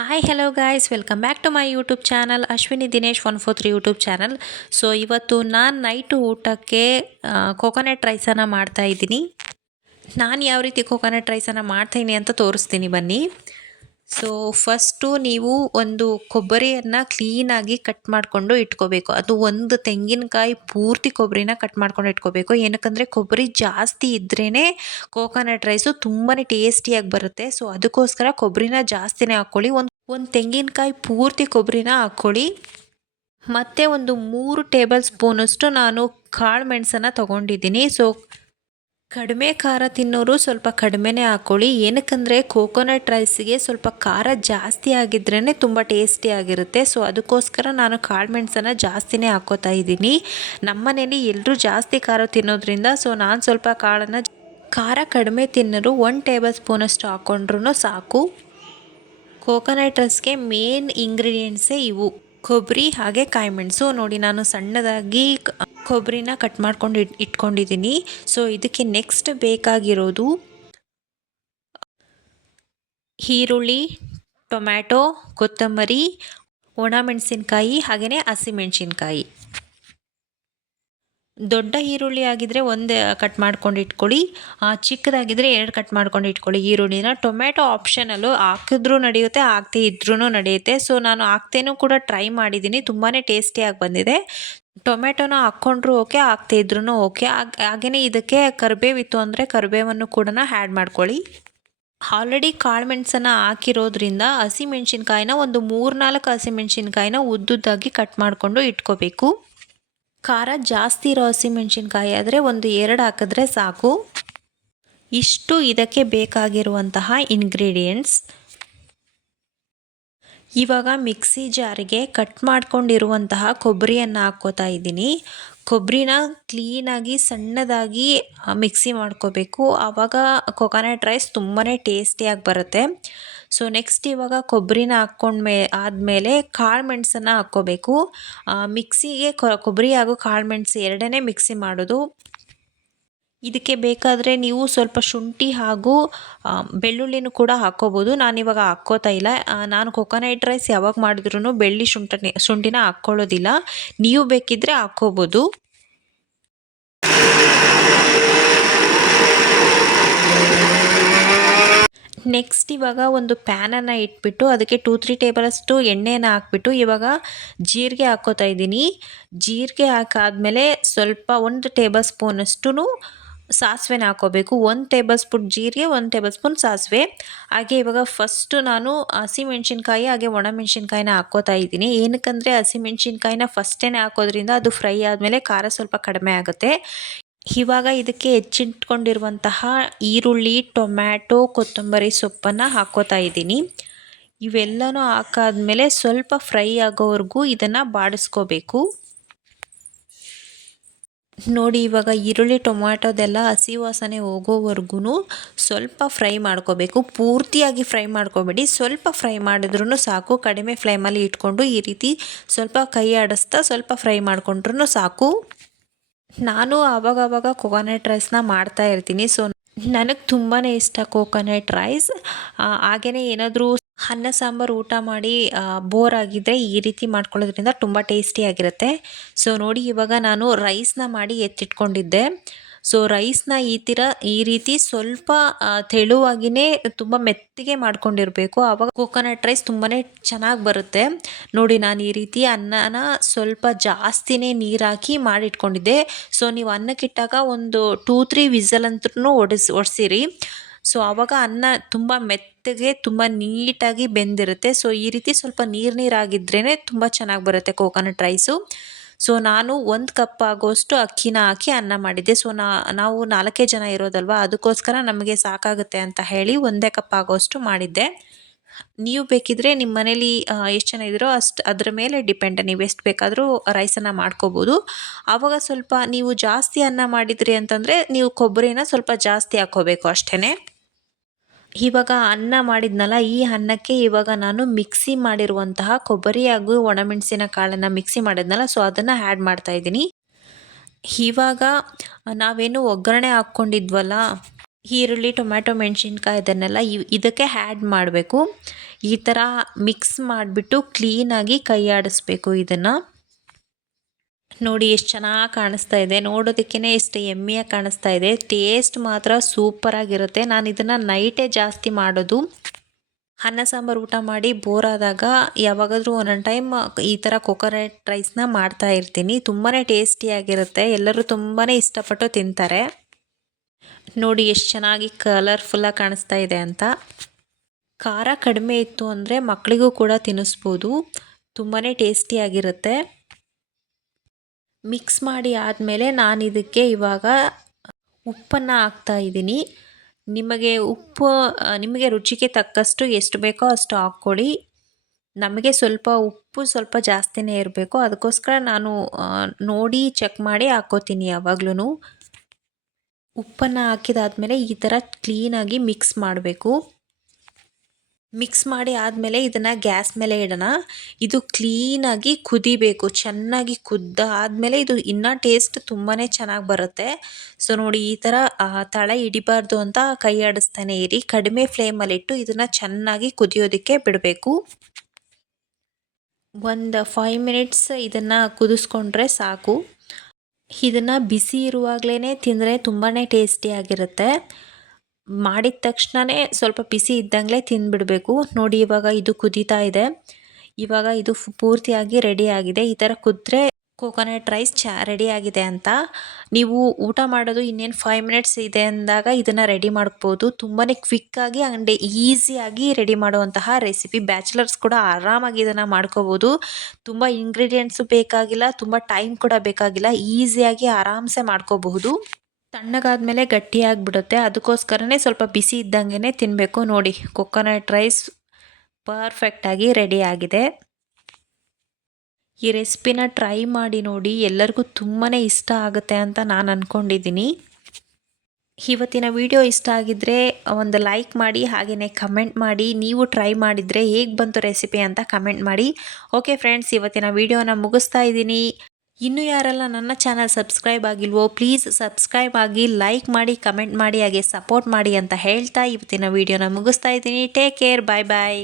Hi hello guys, welcome back to my YouTube channel Ashwini Dinesh 143 YouTube channel. So ಇವತ್ತು ನಾನು night ಊಟಕ್ಕೆ coconut ರೈಸನ್ನು ಮಾಡ್ತಾಯಿದ್ದೀನಿ. ನಾನು ಯಾವ ರೀತಿ ಕೋಕೋನಟ್ ರೈಸನ್ನು ಮಾಡ್ತಾಯಿದ್ದೀನಿ ಅಂತ ತೋರಿಸ್ತೀನಿ ಬನ್ನಿ. ಸೊ ಫಸ್ಟು ನೀವು ಒಂದು ಕೊಬ್ಬರಿಯನ್ನು ಕ್ಲೀನಾಗಿ ಕಟ್ ಮಾಡಿಕೊಂಡು ಇಟ್ಕೋಬೇಕು. ಅದು ಒಂದು ತೆಂಗಿನಕಾಯಿ ಪೂರ್ತಿ ಕೊಬ್ಬರಿನ ಕಟ್ ಮಾಡ್ಕೊಂಡು ಇಟ್ಕೋಬೇಕು. ಏನಕ್ಕಂದರೆ ಕೊಬ್ಬರಿ ಜಾಸ್ತಿ ಇದ್ರೇ ಕೋಕೋನಟ್ ರೈಸು ತುಂಬಾ ಟೇಸ್ಟಿಯಾಗಿ ಬರುತ್ತೆ. ಸೊ ಅದಕ್ಕೋಸ್ಕರ ಕೊಬ್ಬರಿನ ಜಾಸ್ತಿನೇ ಹಾಕ್ಕೊಳ್ಳಿ. ಒಂದು ತೆಂಗಿನಕಾಯಿ ಪೂರ್ತಿ ಕೊಬ್ಬರಿನ ಹಾಕ್ಕೊಳ್ಳಿ. ಮತ್ತು ಒಂದು 3 ಟೇಬಲ್ ಸ್ಪೂನಷ್ಟು ನಾನು ಕಾಳು ಮೆಣಸನ್ನು ತೊಗೊಂಡಿದ್ದೀನಿ. ಸೊ ಕಡಿಮೆ ಖಾರ ತಿನ್ನೋರು ಸ್ವಲ್ಪ ಕಡಿಮೆನೇ ಹಾಕ್ಕೊಳ್ಳಿ. ಏನಕ್ಕಂದರೆ ಕೋಕೋನಟ್ ರೈಸಿಗೆ ಸ್ವಲ್ಪ ಖಾರ ಜಾಸ್ತಿ ಆಗಿದ್ರೇ ತುಂಬ ಟೇಸ್ಟಿಯಾಗಿರುತ್ತೆ. ಸೊ ಅದಕ್ಕೋಸ್ಕರ ನಾನು ಕಾಳು ಮೆಣಸನ್ನು ಜಾಸ್ತಿನೇ ಹಾಕ್ಕೋತಾ ಇದ್ದೀನಿ. ನಮ್ಮ ಮನೇಲಿ ಎಲ್ಲರೂ ಜಾಸ್ತಿ ಖಾರ ತಿನ್ನೋದ್ರಿಂದ ಸೊ ನಾನು ಸ್ವಲ್ಪ ಖಾರ ಕಡಿಮೆ ತಿನ್ನೋರು 1 ಟೇಬಲ್ ಸ್ಪೂನಷ್ಟು ಹಾಕ್ಕೊಂಡ್ರೂ ಸಾಕು. ಕೋಕೋನಟ್ ರೈಸ್ಗೆ ಮೇನ್ ಇಂಗ್ರೀಡಿಯೆಂಟ್ಸೇ ಇವು, ಕೊಬ್ಬರಿ ಹಾಗೆ ಕಾಯಿ ಮೆಣಸು. ನೋಡಿ, ನಾನು ಸಣ್ಣದಾಗಿ ಕೊಬ್ಬರಿನ ಕಟ್ ಮಾಡ್ಕೊಂಡು ಇಟ್ಕೊಂಡಿದ್ದೀನಿ. ಸೊ ಇದಕ್ಕೆ ನೆಕ್ಸ್ಟ್ ಬೇಕಾಗಿರೋದು ಈರುಳ್ಳಿ, ಟೊಮ್ಯಾಟೊ, ಕೊತ್ತಂಬರಿ, ಒಣಮೆಣಸಿನ್ಕಾಯಿ ಹಾಗೆಯೇ ಹಸಿಮೆಣಸಿನ್ಕಾಯಿ. ದೊಡ್ಡ ಈರುಳ್ಳಿ ಆಗಿದ್ದರೆ ಒಂದು ಕಟ್ ಮಾಡ್ಕೊಂಡು ಇಟ್ಕೊಳ್ಳಿ, ಚಿಕ್ಕದಾಗಿದ್ದರೆ 2 ಕಟ್ ಮಾಡ್ಕೊಂಡು ಇಟ್ಕೊಳ್ಳಿ ಈರುಳ್ಳಿನ. ಟೊಮ್ಯಾಟೊ ಆಪ್ಷನಲ್ಲು, ಹಾಕಿದ್ರೂ ನಡೆಯುತ್ತೆ, ಹಾಕದೇ ಇದ್ರೂ ನಡೆಯುತ್ತೆ. ಸೊ ನಾನು ಹಾಕ್ತೇನೂ ಕೂಡ ಟ್ರೈ ಮಾಡಿದ್ದೀನಿ, ತುಂಬಾ ಟೇಸ್ಟಿಯಾಗಿ ಬಂದಿದೆ. ಟೊಮೆಟೊನ ಹಾಕ್ಕೊಂಡ್ರೂ ಓಕೆ, ಹಾಕ್ದೇ ಇದ್ರೂ ಓಕೆ. ಹಾಗೆಯೇ ಇದಕ್ಕೆ ಕರಿಬೇವಿತ್ತು ಅಂದರೆ ಕರಿಬೇವನ್ನು ಕೂಡ ಆ್ಯಡ್ ಮಾಡ್ಕೊಳ್ಳಿ. ಆಲ್ರೆಡಿ ಕಾಳು ಮೆಣಸನ್ನು ಹಾಕಿರೋದ್ರಿಂದ ಹಸಿಮೆಣ್ಸಿನ್ಕಾಯಿನ ಒಂದು 3-4 ಹಸಿಮೆಣ್ಸಿನ್ಕಾಯಿನ ಉದ್ದುದ್ದಾಗಿ ಕಟ್ ಮಾಡಿಕೊಂಡು ಇಟ್ಕೋಬೇಕು. ಖಾರ ಜಾಸ್ತಿ ಇರೋ ಹಸಿಮೆಣ್ಸಿನ್ಕಾಯಿ ಆದರೆ ಒಂದು 2 ಹಾಕಿದ್ರೆ ಸಾಕು. ಇಷ್ಟು ಇದಕ್ಕೆ ಬೇಕಾಗಿರುವಂತಹ ಇಂಗ್ರೀಡಿಯೆಂಟ್ಸ್. ಇವಾಗ ಮಿಕ್ಸಿ ಜಾರಿಗೆ ಕಟ್ ಮಾಡ್ಕೊಂಡಿರುವಂತಹ ಕೊಬ್ಬರಿಯನ್ನು ಹಾಕ್ಕೋತಾ ಇದ್ದೀನಿ. ಕೊಬ್ಬರಿನ ಕ್ಲೀನಾಗಿ ಸಣ್ಣದಾಗಿ ಮಿಕ್ಸಿ ಮಾಡ್ಕೋಬೇಕು. ಆವಾಗ ಕೋಕೋನಟ್ ರೈಸ್ ತುಂಬಾ ಟೇಸ್ಟಿಯಾಗಿ ಬರುತ್ತೆ. ಸೊ ನೆಕ್ಸ್ಟ್ ಇವಾಗ ಕೊಬ್ಬರಿನ ಆದಮೇಲೆ ಕಾಳು ಮೆಣಸನ್ನು ಹಾಕ್ಕೋಬೇಕು. ಮಿಕ್ಸಿಗೆ ಕೊಬ್ಬರಿ ಹಾಗೂ ಕಾಳು ಮೆಣಸು ಎರಡನೇ ಮಿಕ್ಸಿ ಮಾಡೋದು. ಇದಕ್ಕೆ ಬೇಕಾದರೆ ನೀವು ಸ್ವಲ್ಪ ಶುಂಠಿ ಹಾಗೂ ಬೆಳ್ಳುಳ್ಳಿನೂ ಕೂಡ ಹಾಕ್ಕೋಬೋದು. ನಾನಿವಾಗ ಹಾಕ್ಕೋತಾ ಇಲ್ಲ. ನಾನು ಕೋಕೋನಟ್ ರೈಸ್ ಯಾವಾಗ ಮಾಡಿದ್ರೂ ಶುಂಠಿನ ಹಾಕ್ಕೊಳ್ಳೋದಿಲ್ಲ. ನೀವು ಬೇಕಿದ್ದರೆ ಹಾಕ್ಕೋಬೋದು. ನೆಕ್ಸ್ಟ್ ಇವಾಗ ಒಂದು ಪ್ಯಾನನ್ನು ಇಟ್ಬಿಟ್ಟು ಅದಕ್ಕೆ 2-3 ಟೇಬಲಷ್ಟು ಎಣ್ಣೆನ ಹಾಕ್ಬಿಟ್ಟು ಇವಾಗ ಜೀರಿಗೆ ಹಾಕ್ಕೋತಾ ಇದ್ದೀನಿ. ಜೀರಿಗೆ ಹಾಕಾದ್ಮೇಲೆ ಸ್ವಲ್ಪ 1 ಟೇಬಲ್ ಸ್ಪೂನಷ್ಟು ಸಾಸಿವೆನ ಹಾಕ್ಕೋಬೇಕು. 1 ಟೇಬಲ್ ಸ್ಪೂನ್ ಜೀರಿಗೆ, 1 ಟೇಬಲ್ ಸ್ಪೂನ್ ಸಾಸಿವೆ. ಹಾಗೆ ಇವಾಗ ಫಸ್ಟು ನಾನು ಹಸಿಮೆಣ್ಸಿನ್ಕಾಯಿ ಹಾಗೆ ಒಣಮೆಣ್ಸಿನ್ಕಾಯಿನ ಹಾಕ್ಕೋತಾ ಇದ್ದೀನಿ. ಏನಕ್ಕಂದರೆ ಹಸಿಮೆಣ್ಸಿನ್ಕಾಯಿನ ಫಸ್ಟೇ ಹಾಕೋದ್ರಿಂದ ಅದು ಫ್ರೈ ಆದಮೇಲೆ ಖಾರ ಸ್ವಲ್ಪ ಕಡಿಮೆ ಆಗುತ್ತೆ. ಇವಾಗ ಇದಕ್ಕೆ ಹೆಚ್ಚಿಟ್ಕೊಂಡಿರುವಂತಹ ಈರುಳ್ಳಿ, ಟೊಮ್ಯಾಟೊ, ಕೊತ್ತಂಬರಿ ಸೊಪ್ಪನ್ನು ಹಾಕ್ಕೋತಾ ಇದ್ದೀನಿ. ಇವೆಲ್ಲನೂ ಹಾಕಾದ್ಮೇಲೆ ಸ್ವಲ್ಪ ಫ್ರೈ ಆಗೋವರೆಗೂ ಇದನ್ನು ಬಾಡಿಸ್ಕೋಬೇಕು. ನೋಡಿ, ಇವಾಗ ಈರುಳ್ಳಿ ಟೊಮ್ಯಾಟೊದೆಲ್ಲ ಹಸಿ ವಾಸನೆ ಹೋಗೋವರೆಗೂ ಸ್ವಲ್ಪ ಫ್ರೈ ಮಾಡ್ಕೋಬೇಕು. ಪೂರ್ತಿಯಾಗಿ ಫ್ರೈ ಮಾಡ್ಕೋಬೇಡಿ, ಸ್ವಲ್ಪ ಫ್ರೈ ಮಾಡಿದ್ರೂ ಸಾಕು. ಕಡಿಮೆ ಫ್ಲೇಮಲ್ಲಿ ಇಟ್ಕೊಂಡು ಈ ರೀತಿ ಸ್ವಲ್ಪ ಕೈ ಆಡಿಸ್ತಾ ಸ್ವಲ್ಪ ಫ್ರೈ ಮಾಡ್ಕೊಂಡ್ರೂ ಸಾಕು. ನಾನು ಆವಾಗವಾಗ ಕೋಕೋನಟ್ ರೈಸ್ನ ಮಾಡ್ತಾ ಇರ್ತೀನಿ. ಸೊ ನನಗೆ ತುಂಬಾ ಇಷ್ಟ ಕೋಕೋನಟ್ ರೈಸ್. ಹಾಗೆಯೇ ಏನಾದರೂ ಅನ್ನ ಸಾಂಬಾರು ಊಟ ಮಾಡಿ ಬೋರ್ ಆಗಿದ್ದರೆ ಈ ರೀತಿ ಮಾಡ್ಕೊಳ್ಳೋದ್ರಿಂದ ತುಂಬ ಟೇಸ್ಟಿಯಾಗಿರುತ್ತೆ. ಸೊ ನೋಡಿ, ಇವಾಗ ನಾನು ರೈಸ್ನ ಮಾಡಿ ಎತ್ತಿಟ್ಕೊಂಡಿದ್ದೆ. ಸೊ ರೈಸ್ನ ಈ ರೀತಿ ಸ್ವಲ್ಪ ತೆಳುವಾಗಿಯೇ ತುಂಬ ಮೆತ್ತಗೆ ಮಾಡ್ಕೊಂಡಿರಬೇಕು. ಆವಾಗ ಕೋಕೋನಟ್ ರೈಸ್ ತುಂಬಾ ಚೆನ್ನಾಗಿ ಬರುತ್ತೆ. ನೋಡಿ, ನಾನು ಈ ರೀತಿ ಅನ್ನನ ಸ್ವಲ್ಪ ಜಾಸ್ತಿನೇ ನೀರು ಹಾಕಿ ಮಾಡಿಟ್ಕೊಂಡಿದ್ದೆ. ಸೊ ನೀವು ಅನ್ನಕ್ಕಿಟ್ಟಾಗ ಒಂದು 2-3 ವಿಸಲ್ ಅಂತೂ ಹೊಡ್ಸಿರಿ. ಸೊ ಆವಾಗ ಅನ್ನ ತುಂಬ ಮೆತ್ತಗೆ ತುಂಬ ನೀಟಾಗಿ ಬೆಂದಿರುತ್ತೆ. ಸೊ ಈ ರೀತಿ ಸ್ವಲ್ಪ ನೀರಾಗಿದ್ರೇ ತುಂಬ ಚೆನ್ನಾಗಿ ಬರುತ್ತೆ ಕೋಕೋನಟ್ ರೈಸು. ಸೊ ನಾನು 1 ಕಪ್ ಆಗೋಷ್ಟು ಅಕ್ಕಿನ ಹಾಕಿ ಅನ್ನ ಮಾಡಿದ್ದೆ. ಸೊ ನಾವು 4 ಜನ ಇರೋದಲ್ವ, ಅದಕ್ಕೋಸ್ಕರ ನಮಗೆ ಸಾಕಾಗುತ್ತೆ ಅಂತ ಹೇಳಿ 1 ಕಪ್ ಆಗೋಷ್ಟು ಮಾಡಿದ್ದೆ. ನೀವು ಬೇಕಿದ್ದರೆ ನಿಮ್ಮ ಮನೇಲಿ ಎಷ್ಟು ಜನ ಇದ್ದೀರೋ ಅದ್ರ ಮೇಲೆ ಡಿಪೆಂಡ್, ನೀವು ಎಷ್ಟು ಬೇಕಾದರೂ ರೈಸನ್ನು ಮಾಡ್ಕೋಬೋದು. ಆವಾಗ ಸ್ವಲ್ಪ ನೀವು ಜಾಸ್ತಿ ಅನ್ನ ಮಾಡಿದ್ರಿ ಅಂತಂದರೆ ನೀವು ಕೊಬ್ಬರಿನ ಸ್ವಲ್ಪ ಜಾಸ್ತಿ ಹಾಕ್ಕೋಬೇಕು ಅಷ್ಟೇ. ಇವಾಗ ಅನ್ನ ಮಾಡಿದ್ನಲ್ಲ, ಈ ಅನ್ನಕ್ಕೆ ಇವಾಗ ನಾನು ಮಿಕ್ಸಿ ಮಾಡಿರುವಂತಹ ಕೊಬ್ಬರಿ ಹಾಗೂ ಒಣಮೆಣಸಿನ ಕಾಳನ್ನು ಮಿಕ್ಸಿ ಮಾಡಿದ್ನಲ್ಲ, ಸೊ ಅದನ್ನು ಆ್ಯಡ್ ಮಾಡ್ತಾಯಿದ್ದೀನಿ. ಇವಾಗ ನಾವೇನು ಒಗ್ಗರಣೆ ಹಾಕ್ಕೊಂಡಿದ್ವಲ್ಲ ಈರುಳ್ಳಿ, ಟೊಮ್ಯಾಟೊ, ಮೆಣಸಿನ್ಕಾಯಿ ಇದನ್ನೆಲ್ಲ ಇದಕ್ಕೆ ಆ್ಯಡ್ ಮಾಡಬೇಕು. ಈ ಥರ ಮಿಕ್ಸ್ ಮಾಡಿಬಿಟ್ಟು ಕ್ಲೀನಾಗಿ ಕೈ ಆಡಿಸ್ಬೇಕು ಇದನ್ನು. ನೋಡಿ ಎಷ್ಟು ಚೆನ್ನಾಗಿ ಕಾಣಿಸ್ತಾ ಇದೆ, ನೋಡೋದಕ್ಕೇ ಎಷ್ಟು ಯಮ್ಮಿಯಾಗಿ ಕಾಣಿಸ್ತಾ ಇದೆ. ಟೇಸ್ಟ್ ಮಾತ್ರ ಸೂಪರಾಗಿರುತ್ತೆ. ನಾನು ಇದನ್ನು ನೈಟೇ ಜಾಸ್ತಿ ಮಾಡೋದು. ಅನ್ನ ಸಾಂಬಾರು ಊಟ ಮಾಡಿ ಬೋರ್ ಆದಾಗ ಯಾವಾಗಾದರೂ ಒಂದೊಂದು ಟೈಮ್ ಈ ಥರ ಕೊಕೊನಟ್ ರೈಸ್ನ ಮಾಡ್ತಾ ಇರ್ತೀನಿ. ತುಂಬಾ ಟೇಸ್ಟಿಯಾಗಿರುತ್ತೆ, ಎಲ್ಲರೂ ತುಂಬಾ ಇಷ್ಟಪಟ್ಟು ತಿಂತಾರೆ. ನೋಡಿ ಎಷ್ಟು ಚೆನ್ನಾಗಿ ಕಲರ್ಫುಲ್ಲಾಗಿ ಕಾಣಿಸ್ತಾ ಇದೆ ಅಂತ. ಖಾರ ಕಡಿಮೆ ಇತ್ತು ಅಂದರೆ ಮಕ್ಕಳಿಗೂ ಕೂಡ ತಿನ್ನಿಸ್ಬೋದು, ತುಂಬಾ ಟೇಸ್ಟಿಯಾಗಿರುತ್ತೆ. ಮಿಕ್ಸ್ ಮಾಡಿ ಆದಮೇಲೆ ನಾನು ಇದಕ್ಕೆ ಇವಾಗ ಉಪ್ಪನ್ನು ಹಾಕ್ತಾಯಿದ್ದೀನಿ. ನಿಮಗೆ ರುಚಿಗೆ ತಕ್ಕಷ್ಟು ಎಷ್ಟು ಬೇಕೋ ಅಷ್ಟು ಹಾಕ್ಕೊಳ್ಳಿ. ನಮಗೆ ಉಪ್ಪು ಸ್ವಲ್ಪ ಜಾಸ್ತಿನೇ ಇರಬೇಕು, ಅದಕ್ಕೋಸ್ಕರ ನಾನು ನೋಡಿ ಚೆಕ್ ಮಾಡಿ ಹಾಕ್ಕೋತೀನಿ ಯಾವಾಗ್ಲೂ. ಉಪ್ಪನ್ನು ಹಾಕಿದಾದ್ಮೇಲೆ ಈ ಥರ ಕ್ಲೀನಾಗಿ ಮಿಕ್ಸ್ ಮಾಡಬೇಕು. ಮಿಕ್ಸ್ ಮಾಡಿ ಆದಮೇಲೆ ಇದನ್ನು ಗ್ಯಾಸ್ ಮೇಲೆ ಇಡೋಣ. ಇದು ಕ್ಲೀನಾಗಿ ಕುದಿಬೇಕು, ಚೆನ್ನಾಗಿ ಆದಮೇಲೆ ಇದು ಇನ್ನೂ ಟೇಸ್ಟ್ ತುಂಬಾ ಚೆನ್ನಾಗಿ ಬರುತ್ತೆ. ಸೊ ನೋಡಿ, ಈ ಥರ ತಳ ಹಿಡಿಬಾರ್ದು ಅಂತ ಕೈ ಆಡಿಸ್ತಾನೆ ಇರಿ. ಕಡಿಮೆ ಫ್ಲೇಮಲ್ಲಿಟ್ಟು ಇದನ್ನು ಚೆನ್ನಾಗಿ ಕುದಿಯೋದಕ್ಕೆ ಬಿಡಬೇಕು. ಒಂದು 5 ಮಿನಿಟ್ಸ್ ಇದನ್ನು ಕುದಿಸ್ಕೊಂಡ್ರೆ ಸಾಕು. ಇದನ್ನು ಬಿಸಿ ಇರುವಾಗಲೇ ತಿಂದರೆ ತುಂಬಾ ಟೇಸ್ಟಿಯಾಗಿರುತ್ತೆ. ಮಾಡಿದ ತಕ್ಷಣವೇ ಸ್ವಲ್ಪ ಬಿಸಿ ಇದ್ದಂಗೆ ತಿಂದುಬಿಡಬೇಕು. ನೋಡಿ, ಇವಾಗ ಇದು ಕುದೀತಾ ಇದೆ. ಇವಾಗ ಇದು ಪೂರ್ತಿಯಾಗಿ ರೆಡಿಯಾಗಿದೆ. ಈ ಥರ ಕುದ್ರೆ ಕೋಕೋನಟ್ ರೈಸ್ ರೆಡಿಯಾಗಿದೆ ಅಂತ. ನೀವು ಊಟ ಮಾಡೋದು ಇನ್ನೇನು 5 ಮಿನಿಟ್ಸ್ ಇದೆ ಅಂದಾಗ ಇದನ್ನು ರೆಡಿ ಮಾಡ್ಬೋದು. ತುಂಬಾ ಕ್ವಿಕ್ಕಾಗಿ ಆ್ಯಂಡ್ ಈಸಿಯಾಗಿ ರೆಡಿ ಮಾಡುವಂತಹ ರೆಸಿಪಿ. ಬ್ಯಾಚುಲರ್ಸ್ ಕೂಡ ಆರಾಮಾಗಿ ಇದನ್ನು ಮಾಡ್ಕೋಬೋದು. ತುಂಬ ಇಂಗ್ರೀಡಿಯೆಂಟ್ಸು ಬೇಕಾಗಿಲ್ಲ, ತುಂಬ ಟೈಮ್ ಕೂಡ ಬೇಕಾಗಿಲ್ಲ, ಈಸಿಯಾಗಿ ಆರಾಮ್ಸೆ ಮಾಡ್ಕೋಬಹುದು. ತಣ್ಣಗಾದ್ಮೇಲೆ ಗಟ್ಟಿಯಾಗಿಬಿಡುತ್ತೆ, ಅದಕ್ಕೋಸ್ಕರನೇ ಸ್ವಲ್ಪ ಬಿಸಿ ಇದ್ದಂಗೆ ತಿನ್ನಬೇಕು. ನೋಡಿ, ಕೊಕೊನಟ್ ರೈಸ್ ಪರ್ಫೆಕ್ಟಾಗಿ ರೆಡಿಯಾಗಿದೆ. ಈ ರೆಸಿಪಿನ ಟ್ರೈ ಮಾಡಿ ನೋಡಿ, ಎಲ್ಲರಿಗೂ ತುಂಬಾ ಇಷ್ಟ ಆಗುತ್ತೆ ಅಂತ ನಾನು ಅಂದ್ಕೊಂಡಿದ್ದೀನಿ. ಇವತ್ತಿನ ವಿಡಿಯೋ ಇಷ್ಟ ಆಗಿದ್ದರೆ ಒಂದು ಲೈಕ್ ಮಾಡಿ, ಹಾಗೆಯೇ ಕಮೆಂಟ್ ಮಾಡಿ. ನೀವು ಟ್ರೈ ಮಾಡಿದರೆ ಹೇಗೆ ಬಂತು ರೆಸಿಪಿ ಅಂತ ಕಮೆಂಟ್ ಮಾಡಿ. ಓಕೆ ಫ್ರೆಂಡ್ಸ್, ಇವತ್ತಿನ ವಿಡಿಯೋನ ಮುಗಿಸ್ತಾ ಇದ್ದೀನಿ. ಇನ್ನೂ ಯಾರೆಲ್ಲ ನನ್ನ ಚಾನಲ್ ಸಬ್ಸ್ಕ್ರೈಬ್ ಆಗಿಲ್ವೋ ಪ್ಲೀಸ್ ಸಬ್ಸ್ಕ್ರೈಬ್ ಆಗಿ, ಲೈಕ್ ಮಾಡಿ, ಕಮೆಂಟ್ ಮಾಡಿ, ಹಾಗೆ ಸಪೋರ್ಟ್ ಮಾಡಿ ಅಂತ ಹೇಳ್ತಾ ಇವತ್ತಿನ ವಿಡಿಯೋನ ಮುಗಿಸ್ತಾ ಇದ್ದೀನಿ. ಟೇಕ್ ಕೇರ್, ಬಾಯ್ ಬಾಯ್.